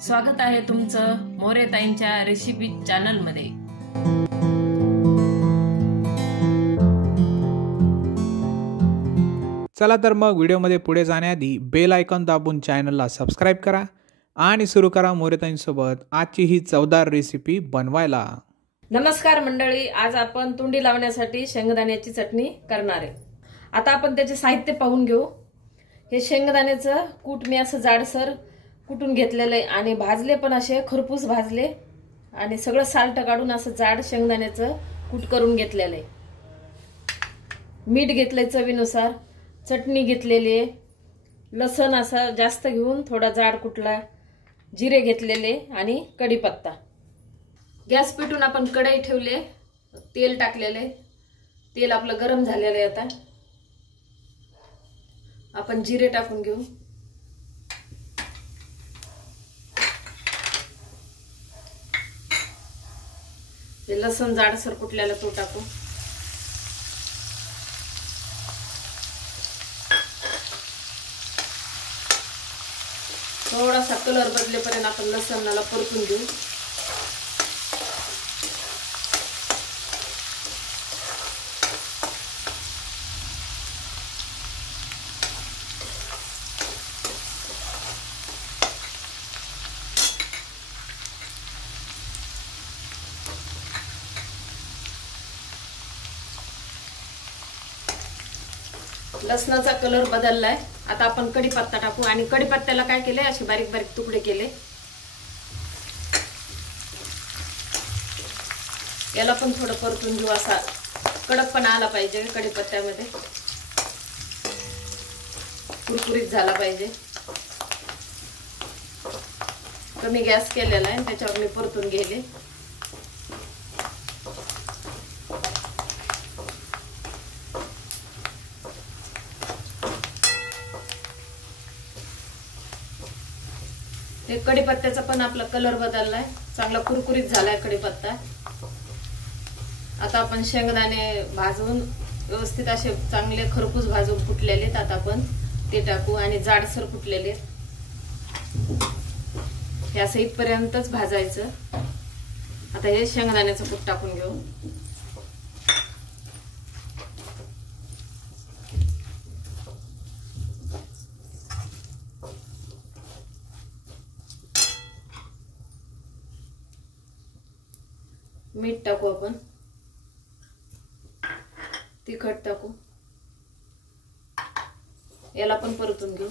स्वागत आहे तुमचं मोरेताईंच्या रेसिपी चॅनल मध्ये। चला तर मग व्हिडिओमध्ये पुढे जाण्याआधी बेल आयकॉन दाबून चॅनलला सबस्क्राइब करा आणि सुरू करा मोरेताईंसोबत आजची ही चवदार रेसिपी बनवायला। नमस्कार मंडळी, आज आपण तोंडी लावण्यासाठी शेंगदाण्याची चटणी करणार आहे। आता आपण त्याचे साहित्य पाहून घेऊ। हे शेंगदाण्याचं कूट मी असं जाडसर कुटून घेतलेलं आहे आणि भाजले पण असे खरपूस भाजले आणि सगळं साल्ट काढून असं जाड शेंगदाण्याचं कूट करून घेतलेलं आहे। मीठ घेतलंय चवीनुसार, चटणी घेतलेली आहे, लसण असा जास्त घेऊन थोडा जाड कुटला, जिरे घेतलेले आणि कढीपत्ता। गॅस पेटून आपण कढई ठेवले, तेल टाकलेले, तेल आपलं गरम झालेलं आहे। आता आपण जिरे टाकून घेऊ। लसण जाडसर कुटल्याला तो टाकू। थोडासा कलर बदलेपर्यंत आपण लसणाला परतून घेऊ। लसणाचा कलर बदललाय। आता आपण कढीपत्ता टाकू आणि कढीपत्त्याला काय केले, असे बारीक बारीक तुकडे केले। याला पण थोडं परतून घेऊ, असा कडकपणा आला पाहिजे कढीपत्त्यामध्ये, कुरकुरीत झाला पाहिजे। कमी गॅस केलेला आहे, त्याच्यावर मी परतून गेले। कढीपत्त्याचा पण आपला कलर बदललाय, चांगला कुरकुरीत झालाय कढीपत्ता। आता आपण शेंगदाणे भाजून व्यवस्थित असे चांगले खरपूस भाजून कुटलेले, आता आपण ते टाकू आणि जाडसर कुटलेले हे असं इथपर्यंतच भाजायचं। आता हे शेंगदाण्याचं कूट टाकून घेऊ। मीठ टाकू, आपण तिखट टाकू, याला पण परतून घेऊ।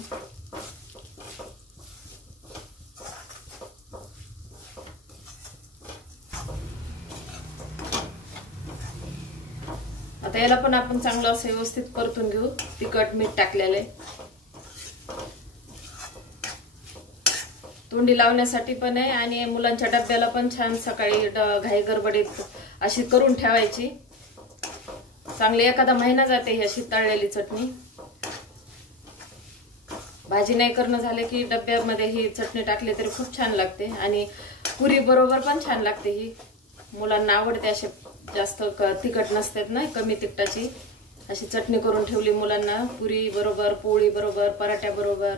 आता याला पण आपण चांगलं असं व्यवस्थित परतून घेऊ। तिखट मीठ टाकलेलं आहे, तोंडी लावण्यासाठी पण आहे आणि मुलांच्या डब्याला पण छान सकाळी घाई गडबडीत अशी करून ठेवायची। चांगली एखादा महिना जाते ही अशी तळलेली चटणी। भाजी नाही करणं झाले की डब्यामध्ये ही चटणी टाकली तरी खूप छान लागते आणि पुरी बरोबर पण छान लागते। ही मुलांना आवडते, असे जास्त तिखट नसतात ना, कमी तिखटाची अशी चटणी करून ठेवली मुलांना पुरी बरोबर, पोळी बरोबर, पराठ्या बरोबर।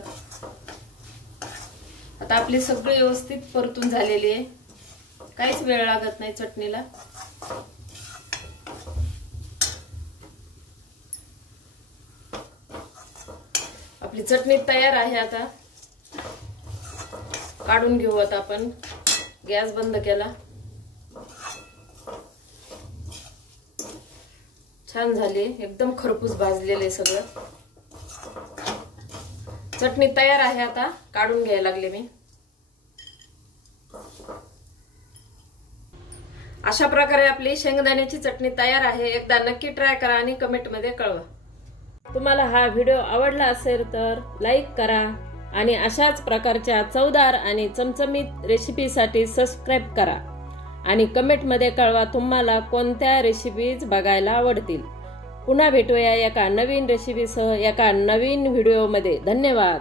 आता आपली सगळी व्यवस्थित परतून झालेली आहे, काहीच वेळ लागत नाही चटणीला। आपली चटणी तयार आहे। आता काढून घेऊ। आता आपण गॅस बंद केला, छान झाली, एकदम खरपूस भाजलेले सगळं। चटणी तयार आहे, आता काढून घ्यायला लागले मी। अशा प्रकारे आपली शेंगदाण्याची चटणी तयार आहे। एकदा नक्की ट्राय करा आणि कमेंट मध्ये कळवा। तुम्हाला हा व्हिडिओ आवडला असेल तर लाईक करा आणि अशाच प्रकारच्या चवदार आणि चमचमीत रेसिपीसाठी सबस्क्राइब करा आणि कमेंट मध्ये कळवा तुम्हाला कोणत्या रेसिपीज बघायला आवडतील। पुन्हा भेटूया एका नवीन रेसिपीसह एका नवीन व्हिडिओमध्ये। धन्यवाद।